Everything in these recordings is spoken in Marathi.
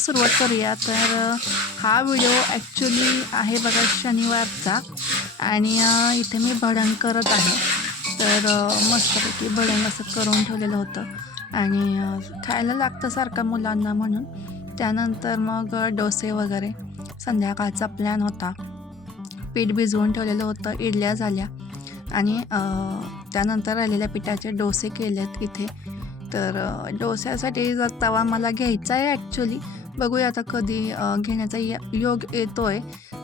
सुरुवात करूया. तर हा व्हिडिओ ॲक्च्युली आहे बघा शनिवारचा आणि इथे मी भडंग करत आहे. तर मस्तपैकी भडंग असं करून ठेवलेलं होतं. आणि खायला लागतं सारखं मुलांना म्हणून. त्यानंतर मग डोसे वगैरे. संध्याकाळचा प्लॅन होता. पीठ भिजवून ठेवलेलं होतं इडल्या झाल्या. आणि त्यानंतर राहिलेल्या पिठाचे डोसे केलेत इथे. तर डोस्यासाठी जर तवा मला घ्यायचा आहे ॲक्च्युली बघूया आता कधी घेण्याचा य योग येतो आहे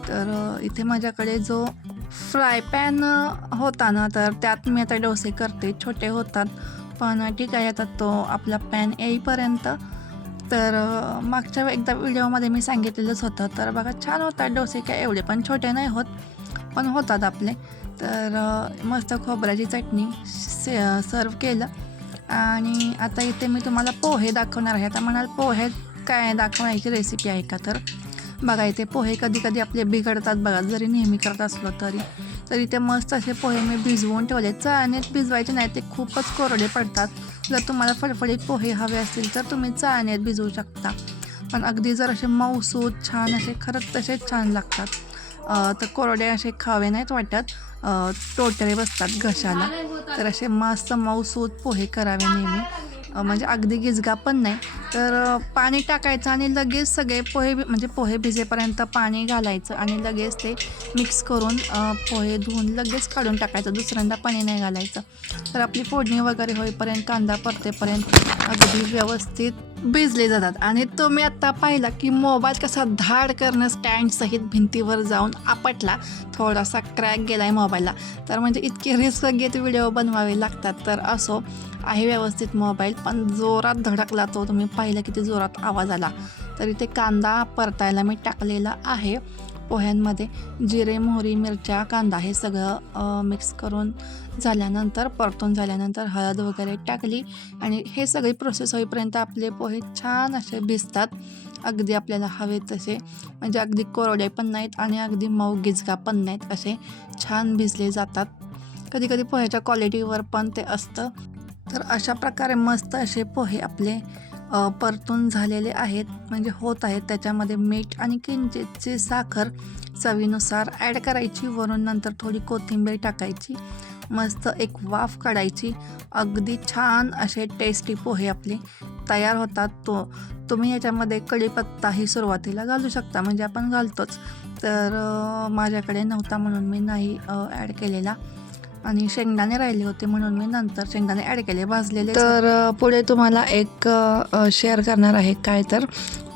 तर इथे माझ्याकडे जो फ्राय पॅन होता ना तर त्यात मी आता डोसे करते. छोटे होतात. पण ठीक आहे आता तो आपला पॅन येईपर्यंत. तर मागच्या एकदा व्हिडिओमध्ये मी सांगितलेलंच होतं. तर बघा छान होतात डोसे काय एवढे पण छोटे नाही होत. पण होतात आपले. तर मस्त खोबऱ्याची चटणी से सर्व केलं. आणि आता इथे मी तुम्हाला पोहे दाखवणार आहे. आता म्हणाल पोहे काय दाखवण्याची रेसिपी आहे का तर? बघा इथे पोहे कधी कधी आपले बिघडतात बघा. जरी नेहमी करत असलो तरी. तरी ते मस्त असे पोहे मी भिजवून ठेवले. चाळणीत भिजवायचे नाही ते खूपच कोरडे पडतात. जर तुम्हाला फडफडीत पोहे हवे असतील तर तुम्ही चाळण्यात भिजवू शकता. पण अगदी जर असे मऊसूत छान असे खरंच तसेच छान लागतात. तर कोरडे असे खावे नाहीत वाटत. अ, टोटरे बसतात घशाला. तर असे मस्त मऊसूत पोहे करावे नेहमी. म्हणजे अगदी गिजगा पण नाही. तर पाणी टाकायचं आणि लगेच सगळे पोहे म्हणजे पोहे भिजेपर्यंत पाणी घालायचं आणि लगेच ते मिक्स करून पोहे धुवून लगेच काढून टाकायचं. दुसऱ्यांदा पाणी नाही घालायचं. तर आपली फोडणी वगैरे होईपर्यंत कांदा परतेपर्यंत अगदी व्यवस्थित भिजले जातात. आणि तुम्ही आत्ता पाहिला की मोबाईल कसा धाड करणं स्टँडसहित भिंतीवर जाऊन आपटला. थोडासा क्रॅक गेला आहे मोबाईलला. तर म्हणजे इतके रिस्क घेत व्हिडिओ बनवावे लागतात. तर असो आहे व्यवस्थित मोबाईल पण जोरात धडकला तो. तुम्ही पाहिलं किती जोरात आवाज आला. तरी ते कांदा परतायला मी टाकलेला आहे पोह्यांमध्ये. जिरे मोहरी मिरच्या कांदा हे सगळं मिक्स करून झाल्यानंतर परतून झाल्यानंतर हळद वगैरे टाकली. आणि हे सगळी प्रोसेस होईपर्यंत आपले पोहे छान असे भिजतात. अगदी आपल्याला हवे तसे. म्हणजे अगदी कोरडे पण नाहीत आणि अगदी मऊ गिजगा पण नाहीत. असे छान भिजले जातात. कधी कधी पोह्याच्या क्वालिटीवर पण ते असतं. तर अशा प्रकारे मस्त असे पोहे आपले परतून झालेले आहेत. म्हणजे होत आहेत. त्याच्यामध्ये मीठ आणि किंचितची साखर चवीनुसार ॲड करायची. वरून नंतर थोडी कोथिंबीर टाकायची. मस्त एक वाफ काढायची. अगदी छान असे टेस्टी पोहे आपले तयार होतात. तो तुम्ही याच्यामध्ये कढीपत्ताही सुरुवातीला घालू शकता. म्हणजे आपण घालतोच. तर माझ्याकडे नव्हता म्हणून मी नाही ॲड केलेला. आणि शेंगदाणे राहिले होते म्हणून मी नंतर शेंगदाणे ॲड केले भाजलेले तर पुढे तुम्हाला एक शेअर करणार आहे काय तर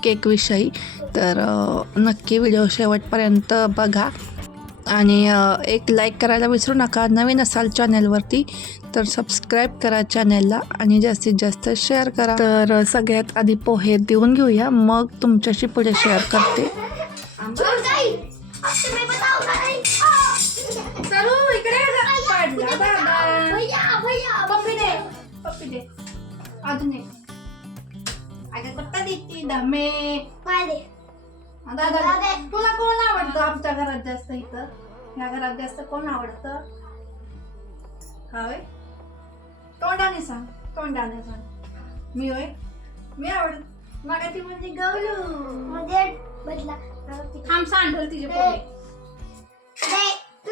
केकविषयी तर नक्की व्हिडिओ शेवटपर्यंत बघा आणि एक लाईक करायला विसरू नका नवीन असाल चॅनलवरती तर सबस्क्राईब करा चॅनलला आणि जास्तीत जास्त शेअर करा तर सगळ्यात आधी पोहे देऊन घेऊया मग तुमच्याशी पुढे शेअर करते दादा भैया भैया पप्पी दे पप्पी दे. अजून एक. अगं पत्ता देते दमे दादा दादा. तुला कोण आवडतं? आमच्या घरात जास्त इथं. ह्या घरात जास्त कोण आवडतं? हा होय. तोंडाने सांग तोंडाने सांग. मी होय. मी आवड मागाची म्हणजे गवलू मुझे बदला. थांब सांडल तिचे पोहे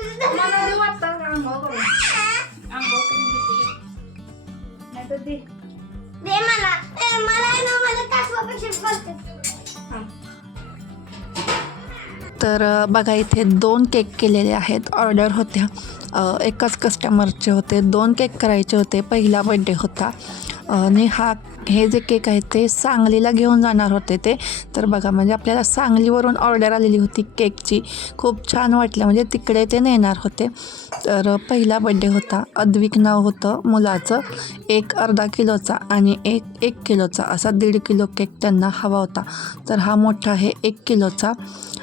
मला देऊ वाटतं का अंघोळ करून अंघोळ करून देते नाही तर दे दे मला ए, मला आहे ना मला कासवापेक्षा बोलते थांब तर अ, बघा इथे दोन केक केलेले आहेत. ऑर्डर होत्या. अ, एकाच कस्टमरचे होते. दोन केक करायचे होते. पहिला बड्डे होता. अ, आणि हा हे जे केक आहेत ते सांगलीला घेऊन जाणार होते ते. तर बघा म्हणजे आपल्याला सांगलीवरून ऑर्डर आलेली होती केकची. खूप छान वाटलं म्हणजे तिकडे ते नेणार होते. तर पहिला बड्डे होता. अद्विक नाव होतं मुलाचं. एक अर्धा किलोचा आणि एक एक किलोचा असा दीड किलो केक त्यांना हवा होता. तर हा मोठा आहे एक किलोचा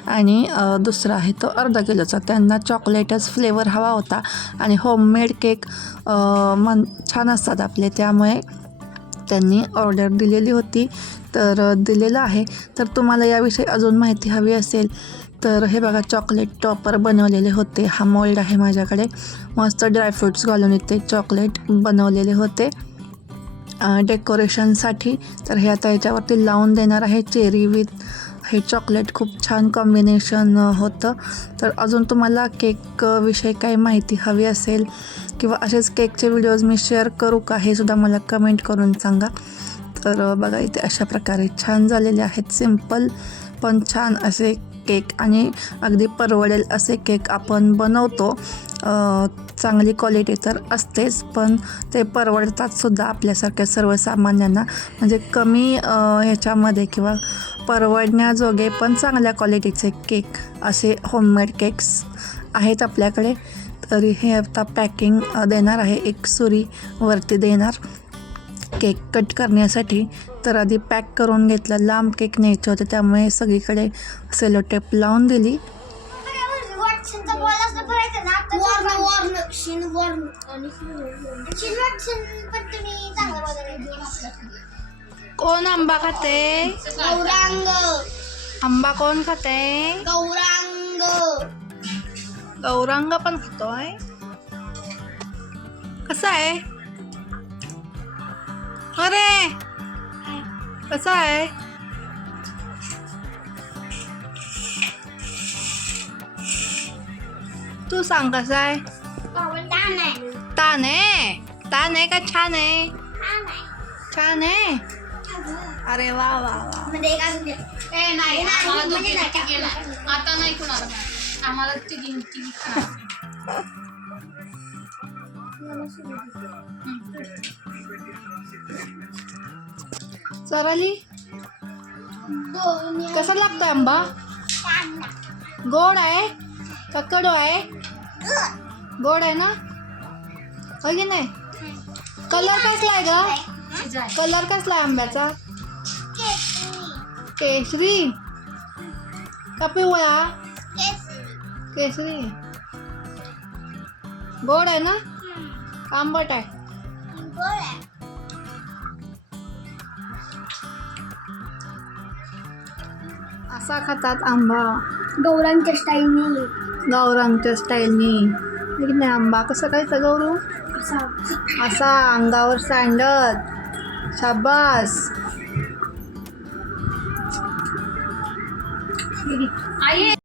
आणि दुसरा आहे तो अर्धा किलोचा. त्यांना चॉकलेटच फ्लेवर हवा होता आणि होममेड केक मन छान असतात आपले. त्यामुळे त्यांनी ऑर्डर दिलेली होती. तर दिलेलं आहे. तर तुम्हाला याविषयी अजून माहिती हवी असेल तर हे बघा चॉकलेट टॉपर बनवलेले होते. हा मोल्ड आहे माझ्याकडे. मस्त ड्रायफ्रूट्स घालून इथे चॉकलेट बनवलेले होते. डेकोरेशनसाठी तर हे आता याच्यावरती लावून देणार आहे चेरी विथ हे चॉकलेट खूप छान कॉम्बिनेशन होतं. तर अजून तुम्हाला केक विषयी काही माहिती हवी असेल किंवा असेच केकचे व्हिडिओज मी शेअर करू का हे सुद्धा मला कमेंट करून सांगा. तर बघा इथे अशा प्रकारे छान झालेले आहेत. सिंपल पण छान असे केक आणि अगदी परवडेल असे केक आपण बनवतो. चांगली क्वालिटी तर असतेच पण ते परवडतातसुद्धा आपल्यासारख्या सर्वसामान्यांना. म्हणजे कमी ह्याच्यामध्ये किंवा परवडण्याजोगे पण चांगल्या क्वालिटीचे केक असे होममेड केक्स आहेत आपल्याकडे. तरी हे आता पॅकिंग देणार आहे. एक सुरी वरती देणार. केक कट करण्यासाठी तर आधी पॅक करून घेतलं लांब केक न्यायचे होते त्यामुळे सगळीकडे सेलो टेप लावून दिली. कोण आंबा खाते? गौरांग. आंबा कोण खाते? गौरांग. गौरांग पण खातोय. कसा आहे? अरे! कसा आहे? तू सांग कसा आहे? आहे तान आहे. तान आहे का छान आहे? छान आहे? अरे वा वा वा. आता नाही कुणाला आम्हाला दोन कसा लागतोय आंबा. गोड आहे का कडू आहे? गोड आहे ना? हो की नाही? कलर कसला आहे ग. कलर कसला आहे आंब्याचा? केसरी. का पिवळा? केसरी. गोड आहे ना? आंबट आहे. असा खातात आंबा. गौरांच्या स्टाईलने गौरांच्या स्टाईलनी की नाही आंबा? कसं खायचं गौरू असा. असा अंगावर सांडत शाबास. आई